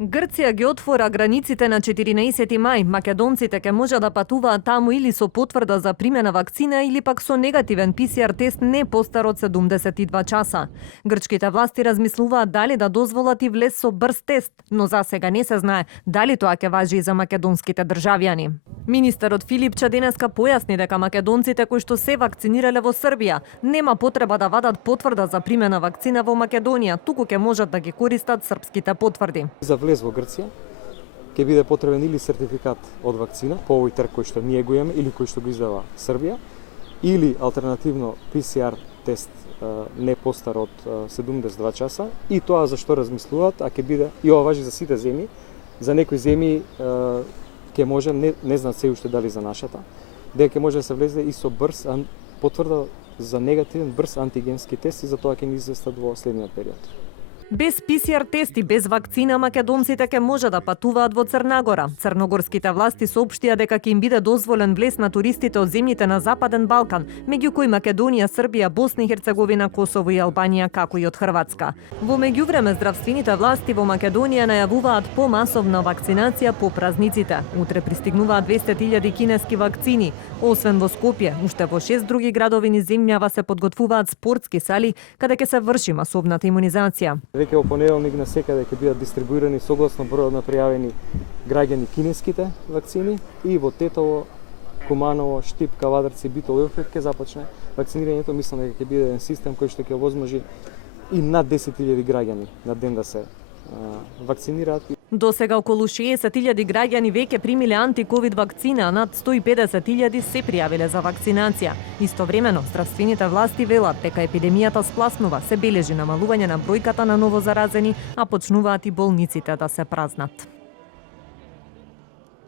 Грција ги отвора границите на 14 мај. Македонците ќе може да патуваат таму или со потврда за примена вакцина или пак со негативен ПСР тест не постар од 72 часа. Грчките власти размислуваат дали да дозволат и влез со брз тест, но за сега не се знае дали тоа ќе важи и за македонските државјани. Министерот Филипча денеска појасни дека македонците кои што се вакцинирале во Србија нема потреба да вадат потврда за примена вакцина во Македонија, туку ќе можат да ги користат српските потврди. За влез во Грција ќе биде потребен или сертификат од вакцина по овој трг кој што ние го имаме или кој што го издава Србија, или алтернативно ПСР тест не постар од 72 часа, и тоа за што размислуваат, а ќе биде и ова важи за сите земји, за некои земји ќе може, не знаат се уште дали за нашата, дека ќе може да се влезе и со брз потврда за негативен брз антигенски тест, и за тоа ќе ни известат во следниот период. Без ПСР тест и без вакцина македонците ќе може да патуваат во Црна Гора. Црногорските власти соопштија дека ќе им биде дозволен влез на туристите од земјите на Западен Балкан, меѓу кои Македонија, Србија, Босна и Херцеговина, Косово и Албанија, како и од Хрватска. Во меѓувреме здравствените власти во Македонија најавуваат помасовна вакцинација по празниците. Утре пристигнуваат 200.000 кинески вакцини. Освен во Скопје, уште во 6 други градови низ земјава се подготвуваат спортски сали каде ќе се врши масовната имунизација. Веќе во понеделник на секаде ќе бидат дистрибуирани согласно бројот на пријавени граѓани кинеските вакцини, и во Тетово, Куманово, Штип, Кавадарци, Битол и Охрид ќе започне вакцинирањето. Мислам дека ќе биде еден систем кој што ќе овозможи и над 10.000 граѓани на ден да се вакцинираат. До сега околу 60.000 граѓани веќе примиле антиковид вакцина, а над 150.000 се пријавиле за вакцинација. Истовремено, здравствените власти велат дека епидемијата спласнува, се бележи намалување на бројката на новозаразени, а почнуваат и болниците да се празнат.